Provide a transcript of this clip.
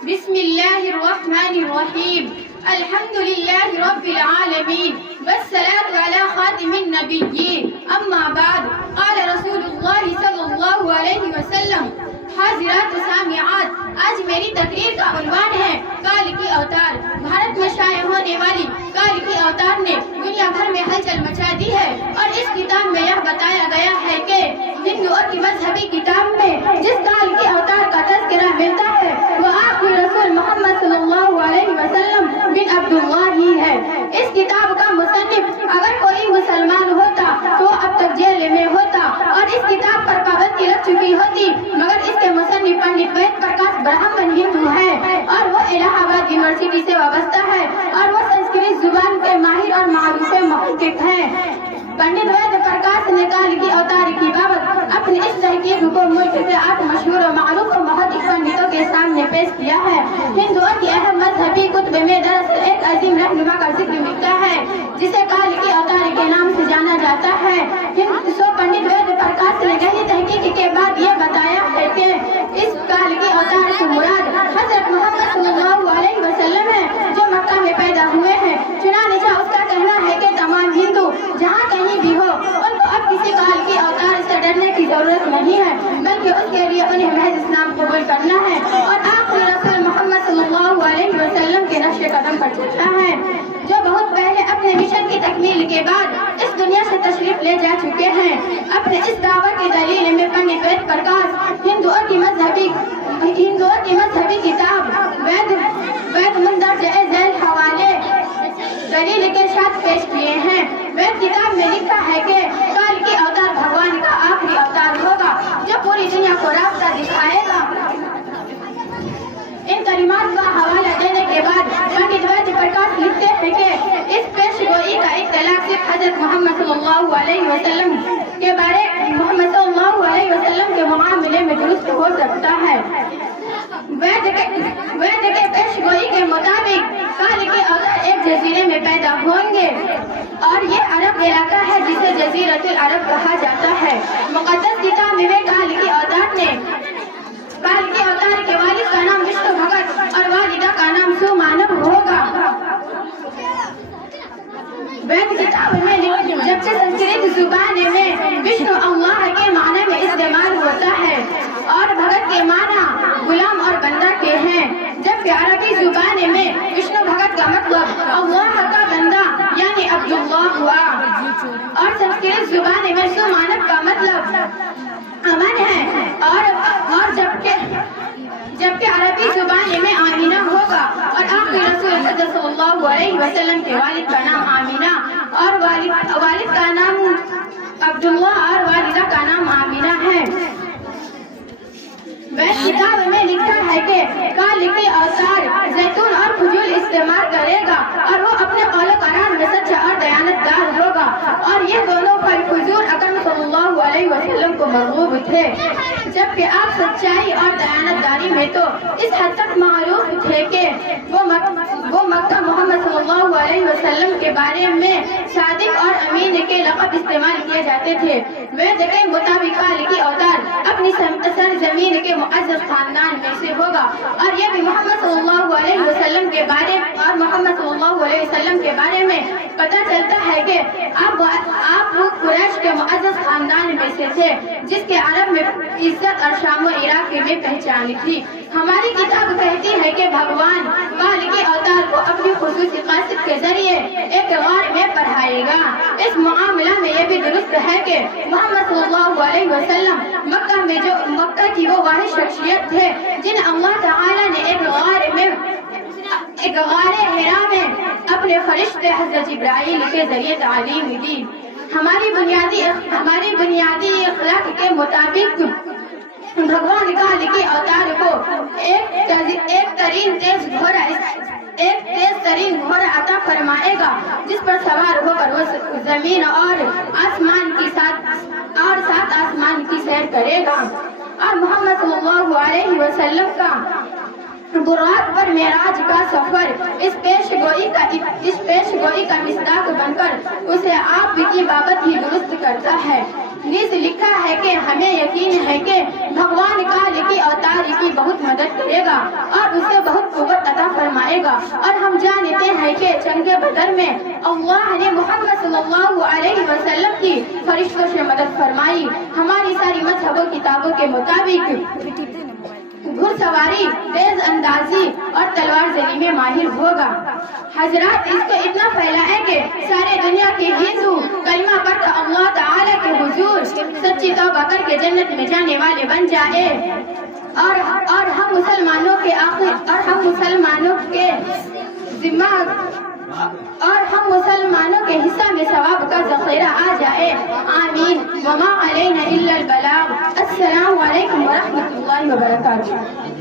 بسم الله الرحمن الرحيم الحمد لله رب العالمين والصلاة على خاتم النبيين اما بعد قال رسول الله صلی اللہ علیہ وسلم حاضرات و سامعات، آج میری تقریر کا عنوان ہے کال کی اوتار۔ بھارت میں شائع ہونے والی کال کی اوتار نے دنیا بھر میں ہلچل مچا دی ہے، اور اس کتاب میں یہ بتایا گیا ہے کہ ہندوؤں کی مذہبی کتاب میں جس کال کی اوتار کا تذکرہ ملتا ہے وہ آخری رسول محمد صلی اللہ علیہ وسلم بن عبداللہ ہی ہے۔ اس کتاب کا مصنف اگر کوئی مسلمان ہوتا تو اب تک جیل میں ہوتا اور اس کتاب پر پابندی لگ چکی ہوتی، مگر اس کے مصنف پنڈت وید پرکاش برہمن ہندو ہے اور وہ الہ آباد یونیورسٹی سے وابستہ ہے اور وہ سنسکرت زبان کے ماہر اور معروف محقق ہیں۔ پنڈت وید پرکاش نے کال کی اوتار کی بابت اپنی اس تحقیق کو ملک کے 8 مشہور و معروف و محقق پنڈتوں کے سامنے پیش کیا ہے۔ ہندوؤں کی اہم مذہبی کتب میں دراصل ایک عظیم رہنما کا ذکر ملتا ہے جسے کال کی اوتار کے نام سے جانا جاتا ہے۔ پنڈت وید پرکاش نے گہری تحقیق کے بعد یہ بتایا ہے کہ اس کال کی اوتار سے مراد حضرت محمد صلی اللہ علیہ وسلم ہے جو مکہ میں پیدا ہوئے ہیں۔ چنانچہ اس کا کہنا ہے کہ تمام ہندو جہاں کہیں بھی ہو ان کو اب کسی کال کی اوتار سے ڈرنے کی ضرورت نہیں ہے، بلکہ اس کے لیے انہیں محض اسلام قبول کرنا ہے اور آخری رسول محمد صلی اللہ علیہ وسلم کے نقش قدم پر چلنا ہے، جو بہت پہلے اپنے مشن کی تکمیل کے بعد اس دنیا سے تشریف لے جا چکے ہیں۔ اپنے اس دعوے کی دلیل میں پنڈت وید پرکاش ہندوؤں کی مذہبی کتاب وید مندرجہ ذیل حوالے دلیل کے ساتھ پیش کیے ہیں۔ وید کتاب میں لکھا ہے کہ کال کی اوتار بھگوان کا آخری اوتار ہوگا جو پوری دنیا کو راستہ دکھائے گا۔ ان کلمات کا حوالہ دینے کے بعد پنڈت وید پرکاش لکھتے ہیں کہ اس پیش گوئی کا اطلاق صرف حضرت محمد صلی اللہ علیہ وسلم کے معاملے میں درست ہو سکتا ہے۔ وید کے پیش گوئی کے مطابق کال کے اوتار ایک جزیرے میں پیدا ہوں گے اور یہ عرب علاقہ ہے جسے جزیرۃ العرب کہا جاتا ہے۔ مقدس کتاب میں کال کے اوتار کے والد کا نام وشنو بھگت اور والدہ کا نام سومانو ہوگا۔ وید کتاب میں جبکہ سنسکرت زبان میں وشنو اللہ کے معنی میں استعمال ہوتا ہے اور بھگت کے معنی غلام اور بندہ کے ہیں، جبکہ عربی زبان میں وشنو بھگت کا مطلب اللہ کا بندہ یعنی عبداللہ ہوا، اور سنسکرت زبان میں سومانو کا مطلب امن ہے، اور جبکہ عربی زبان میں آمینہ ہوگا، اور آخری رسول حضرت صلی اللہ علیہ وسلم کے والد کا نام آمینہ اور والد کا نام عبداللہ اور والدہ کا نام آمینہ ہے۔ وید کتاب میں لکھا ہے کہ کال کی اوتار زیتون اور کھجور استعمال کرے گا اور وہ اپنے قول و قرار میں سچا اور دیانتدار ہوگا، اور یہ دونوں پھل کھجور اکرم صلی اللہ علیہ وسلم کو مرغوب تھے، جبکہ آپ سچائی اور دیانتداری میں تو اس حد تک معروف تھے کہ وہ مکہ محمد صلی اللہ علیہ وسلم کے بارے میں صادق اور امین کے لقب استعمال کیے جاتے تھے۔ وید کے مطابق کال کی اوتار اپنی سرزمین کے معزز خاندان میں سے ہوگا، اور یہ بھی محمد صلی اللہ علیہ وسلم کے بارے میں پتہ چلتا ہے کہ آپ قریش کے معزز خاندان میں سے تھے جس کے عرب میں عزت اور شام و عراق میں پہچان تھی۔ ہماری کتاب کہتی ہے کہ بھگوان کال کے اوتار کو اپنی خصوصی قاصد کے ذریعے ایک غار میں پڑھائے گا۔ اس معاملہ میں یہ بھی درست ہے کہ محمد صلی اللہ علیہ وسلم مکہ کی وہ واحد شخصیت تھے جن اللہ تعالیٰ نے ایک غار حرا میں اپنے فرشتے حضرت جبرائیل کے ذریعے تعلیم دی۔ ہماری بنیادی اخلاق کے مطابق بھگوان کال کے اوتار کو ایک تیز ترین گھوڑا عطا فرمائے گا جس پر سوار ہو کر وہ زمین اور سات آسمان کی سیر کرے گا، اور محمد صلی اللہ علیہ وسلم کا براق پر معراج کا سفر اس پیش گوئی کا مصداق بن کر اسے آپ کی بابت ہی درست کرتا ہے۔ نیز لکھا ہے کہ ہمیں یقین ہے کہ بھگوان کال کی اوتار کی بہت مدد کرے گا اور اسے بہت جائے گا۔ اور ہم جانتے ہیں کہ جنگ بدر میں اللہ نے محمد صلی اللہ علیہ وسلم کی فرشتوں سے مدد فرمائی۔ ہماری ساری مذہب و کتابوں کے مطابق گھڑ سواری، تیز اندازی اور تلوار زنی میں ماہر ہوگا۔ حضرات اس کو اتنا پھیلائیں کہ سارے دنیا کے ہندو کلمہ پڑھ کر اللہ تعالیٰ کے حضور سچی توبہ کر کے جنت میں جانے والے بن جائے، اور ہم مسلمانوں کے حصہ میں ثواب کا ذخیرہ آ جائے۔ آمین۔ وما علینا الا البلاغ۔ السلام علیکم ورحمۃ اللہ وبرکاتہ۔